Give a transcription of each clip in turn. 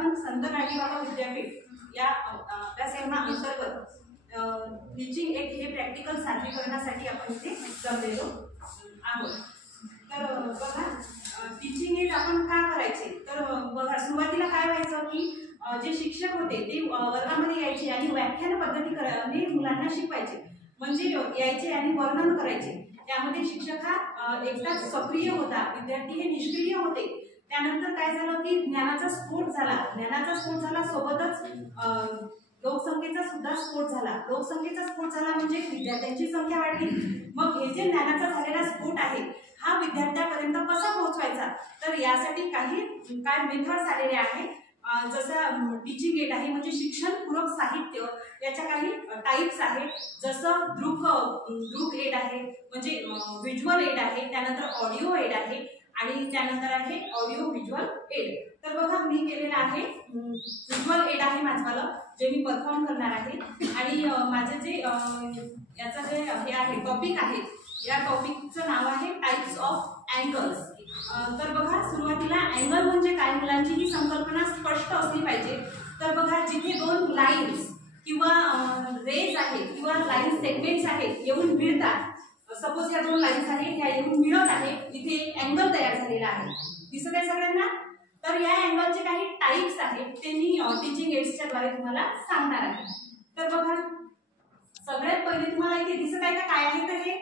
आपण संत गाडगेबाबा विद्यापीठ या अभ्यासक्रमा अंतर्गत टीचिंग एड हे प्रॅक्टिकल सादरीकरणासाठी आपण इथे जमलेलो आहोत। तर बघा टीचिंग एड आपण का करायचे, तर बघा सुरुवातीला काय व्हायचं की जे शिक्षक होते ते वर्गामध्ये यायचे आणि व्याख्यान पद्धतीने मुलांना शिकवायचे, म्हणजे यायचे आणि वर्णन करायचे। त्यामध्ये शिक्षक हा एकटाच सक्रिय होता, विद्यार्थी हे निष्क्रिय होते। त्यानंतर काय झालं की ज्ञानाचा स्फोट झाला, सोबतच लोकसंख्येचा सुद्धा स्फोट झाला। लोकसंख्येचा स्फोट झाला म्हणजे विद्यार्थ्यांची संख्या वाढली। मग हे जे ज्ञानाचा झालेला स्फोट आहे हा विद्यार्थ्यापर्यंत कसा पोहोचवायचा, तर यासाठी काही काय मेथड्स आलेले आहे। जसं टीचिंग एड आहे म्हणजे शिक्षण पूरक साहित्य, याच्या काही टाइप्स आहेत। जसं दृक एड आहे म्हणजे व्हिज्युअल एड आहे, त्यानंतर ऑडिओ एड आहे आणि त्यानंतर आहे ऑडिओ व्हिज्युअल एड। तर बघा मी केलेलं आहे व्हिज्युअल एड आहे माझं, जे मी परफॉर्म करणार आहे। आणि माझे जे याचा जे हे आहे टॉपिक आहे, या टॉपिकचं नाव आहे टाइप्स ऑफ अँगल्स। तर बघा सुरुवातीला अँगल म्हणजे काय, मुलांची ही संकल्पना स्पष्ट असली पाहिजे। तर बघा जिथे दोन लाईन्स किंवा रेज आहे किंवा लाईन सेगमेंट्स आहेत येऊन मिळतात, सपोज ह्या दोन लाईन्स आहेत ह्या येऊन मिळत आहे, इथे एक अँगल तयार झालेला आहे, दिसत आहे सगळ्यांना। तर या अँगलचे काही टाइप्स आहेत ते मी टीचिंग एड्सच्या द्वारे तुम्हाला सांगणार आहे। तर बघा सगळ्यात पहिले तुम्हाला इथे दिसत आहे का काय आहे, तर हे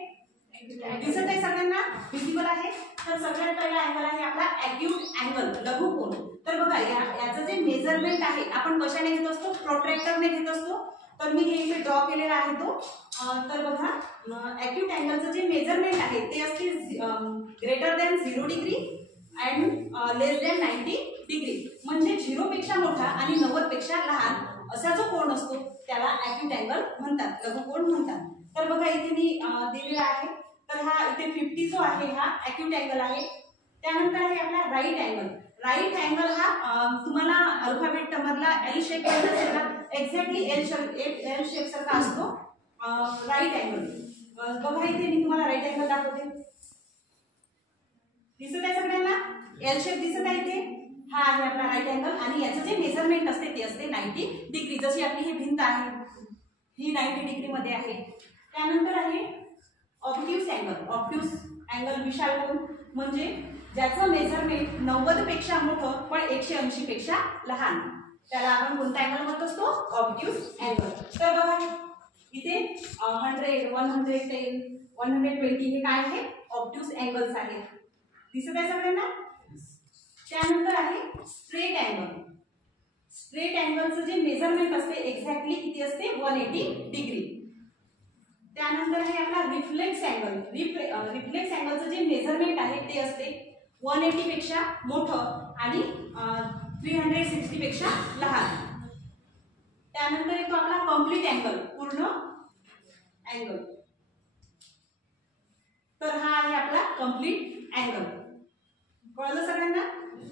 दिसत आहे सगळ्यांना, विजिबल आहे। तर सगळ्यात पहिला अँगल आहे आपला ॲक्यूट अँगल, लघुकोन। तर बघा याचं जे मेजरमेंट आहे आपण कशाने घेत असतो, प्रोट्रॅक्टरने घेत असतो। तर मी हे इथे ड्रॉ केलेला आहे तो। तर बघा ॲक्यूट अँगलचं जे मेजरमेंट आहे ते असते greater than 0 degree and less than 90 degree, म्हणजे 0 पेक्षा मोठा आणि 90 पेक्षा लहान असा जो कोन असतो त्याला ॲक्यूट अँगल म्हणतात, लघुकोन म्हणतात। तर बघा इथे मी दिलेला आहे, तर हा इथे 50 जो आहे हा ॲक्यूट अँगल आहे। त्यानंतर आहे आपला राईट अँगल। राईट अँगल हा तुम्हाला अल्फाबेट मधला एल शेप असेल ना, एक्झॅक्टली एल शेप सारखा असतो राईट अँगल। बघा इथे मी तुम्हाला राईट अँगल दाखवते, दिसत आहे सगळ्यांना, एल शेप दिसत आहे इथे, हा आहे आपला राईट अँगल। आणि याचं जे मेजरमेंट असते ते असते 90 डिग्री, जशी आपली ही भिंत आहे ही 90 डिग्री मध्ये आहे। त्यानंतर आहे ऑब्ट्यूस अँगल। ऑब्ट्यूस अँगल विशाल कोन, म्हणजे ज्याचं मेजरमेंट 90 पेक्षा मोठं पण 180 पेक्षा लहान, त्याला आपण कोणता अँगल म्हणत असतो, ऑब्ट्यूस अँगल। तर बघा इथे 100, 110, 120 हे काय आहे, ऑब्ट्यूस अँगल्स आहेत, दिसत आहे सगळ्यांना। त्यानंतर आहे स्ट्रेट अँगल। स्ट्रेट अँगलचं जे मेजरमेंट असते एक्झॅक्टली किती असते, 180 डिग्री। त्यानंतर आहे आपला रिफ्लेक्स अँगल। रिफ्लेक्स अँगलचं जे मेजरमेंट आहे ते असते 180 पेक्षा मोठं आणि 360 पेक्षा लहान। त्यानंतर येतो आपला कंप्लीट अँगल, पूर्ण अँगल। तर हा आहे आपला कंप्लीट अँगल, कळलं सगळ्यांना।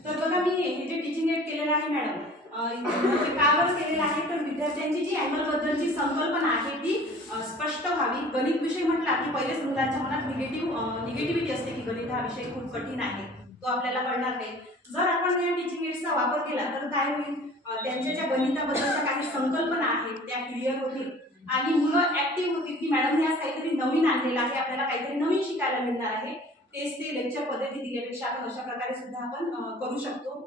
तर बघा मी हे जे टीचिंग एड केलेलं आहे मॅडम, का बरं केलेलं आहे, तर विद्यार्थ्यांची जी अँगल बद्दलची संकल्पना आहे ती स्पष्ट व्हावी। गणित विषय म्हटला की पहिलेच मुलांच्या मनात निगेटिव्हिटी असते की गणित हा विषय खूप कठीण आहे, तो आपल्याला कळणार नाही। जर आपण या टीचिंग एड्सचा वापर केला तर काय होईल, त्यांच्या ज्या गणिताबद्दलच्या काही संकल्पना आहेत त्या क्लिअर होतील आणि मुलं ऍक्टिव्ह होतील की मॅडमने आज काहीतरी नवीन आणलेलं आहे, आपल्याला काहीतरी नवीन शिकायला मिळणार आहे। तेच ते लेक्चर पद्धती दिल्यापेक्षा आपण अशा प्रकारे सुद्धा आपण करू शकतो।